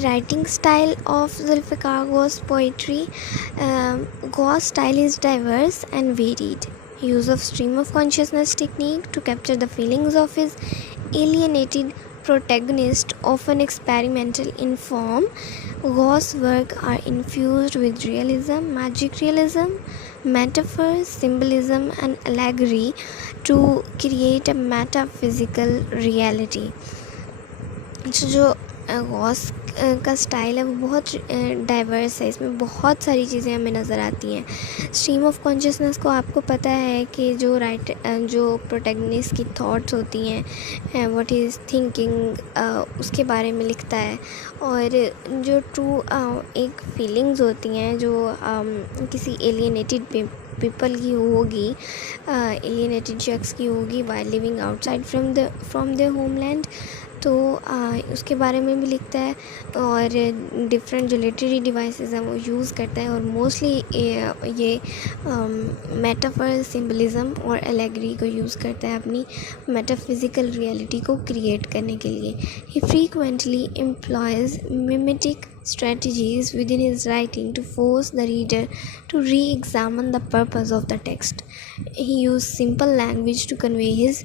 Writing style of Zulfikar Ghosh poetry. Ghosh style is diverse and varied. Use of stream of consciousness technique to capture the feelings of his alienated protagonist, often experimental in form. Ghosh's work are infused with realism, magic realism, metaphor, symbolism, and allegory to create a metaphysical reality. जो Gauss का style है वो बहुत diverse है, इसमें बहुत सारी चीज़ें हमें नज़र आती हैं। स्ट्रीम ऑफ कॉन्शियसनेस को आपको पता है कि जो जो प्रोटैगनिस्ट की थॉट्स होती हैं, व्हाट इज़ थिंकिंग, उसके बारे में लिखता है। और जो ट्रू एक फीलिंग्स होती हैं जो किसी एलियनेटेड पीपल की होगी, एलियनेटेड शख्स की होगी while living outside from the homeland, तो उसके बारे में भी लिखता है। और डिफरेंट जो लिटरेरी डिवाइसेस हैं वो यूज़ करता है, और मोस्टली ये मेटाफर, सिंबलिज़म और एलेगरी को यूज़ करता है अपनी मेटाफिज़िकल रियलिटी को क्रिएट करने के लिए। He frequently employs mimetic strategies within his writing to force the reader to re-examine the purpose of the text. He used simple language to convey his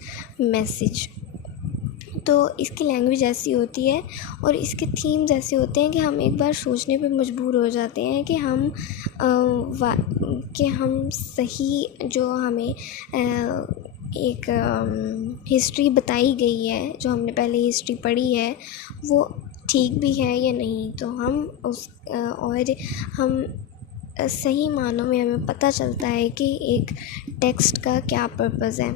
message. तो इसकी language ऐसी होती है और इसके थीम्स ऐसे होते हैं कि हम एक बार सोचने पे मजबूर हो जाते हैं कि हम सही जो हमें एक हिस्ट्री बताई गई है, जो हमने पहले हिस्ट्री पढ़ी है, वो ठीक भी है या नहीं। तो हम सही मानों में हमें पता चलता है कि एक टेक्स्ट का क्या पर्पज़ है।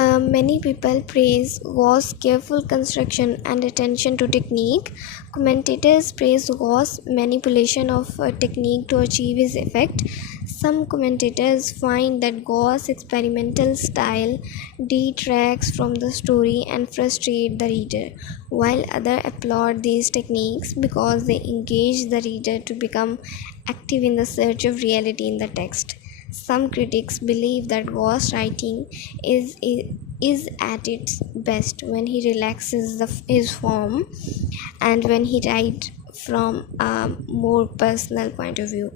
Many people praise Ghosh's careful construction and attention to technique. Commentators praise Ghosh's manipulation of technique to achieve his effect. Some commentators find that Ghosh's experimental style detracts from the story and frustrates the reader, while others applaud these techniques because they engage the reader to become active in the search of reality in the text. Some critics believe that Ghosh's writing is at its best when he relaxes his form and when he writes from a more personal point of view.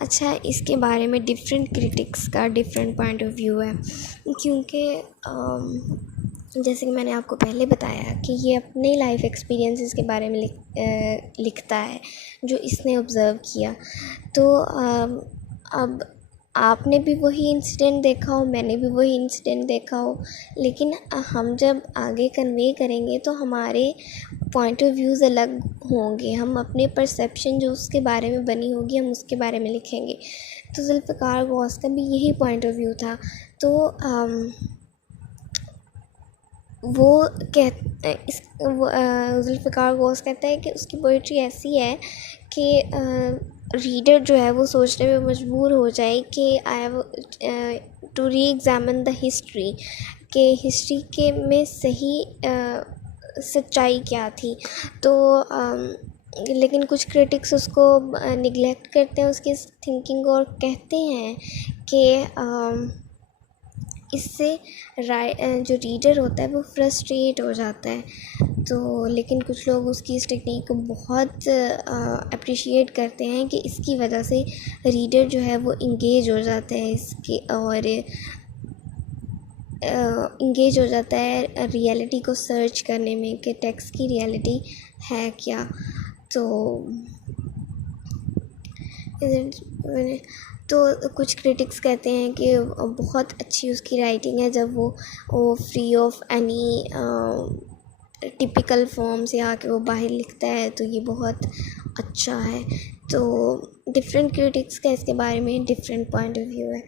अच्छा, इसके बारे में different critics का different point of view है, क्योंकि जैसे कि मैंने आपको पहले बताया कि ये अपने लाइफ एक्सपीरियंसेस के बारे में लिखता है जो इसने ऑब्ज़र्व किया। तो अब आपने भी वही इंसिडेंट देखा हो, मैंने भी वही इंसिडेंट देखा हो, लेकिन हम जब आगे कन्वे करेंगे तो हमारे पॉइंट ऑफ व्यूज़ अलग होंगे। हम अपने परसेप्शन जो उसके बारे में बनी होगी हम उसके बारे में लिखेंगे। तो जुल्फ़िकार गौस का भी यही पॉइंट ऑफ व्यू था। तो जुल्फ़िकार गौस कहता है कि उसकी पोइट्री ऐसी है कि रीडर जो है वो सोचने में मजबूर हो जाए कि I have to re examine the history, के हिस्ट्री के में सही सच्चाई क्या थी। तो लेकिन कुछ क्रिटिक्स उसको निगलेक्ट करते हैं उसकी थिंकिंग और कहते हैं कि इससे जो रीडर होता है वो फ्रस्ट्रेट हो जाता है। तो लेकिन कुछ लोग उसकी इस टेक्निक को बहुत अप्रिशिएट करते हैं कि इसकी वजह से रीडर जो है वो इंगेज हो जाता है इसके, और इंगेज हो जाता है रियलिटी को सर्च करने में कि टेक्स्ट की रियलिटी है क्या। तो कुछ क्रिटिक्स कहते हैं कि बहुत अच्छी उसकी राइटिंग है जब वो free of any typical form से आके वो बाहर लिखता है, तो ये बहुत अच्छा है। तो डिफरेंट क्रिटिक्स का इसके बारे में डिफरेंट पॉइंट ऑफ व्यू है।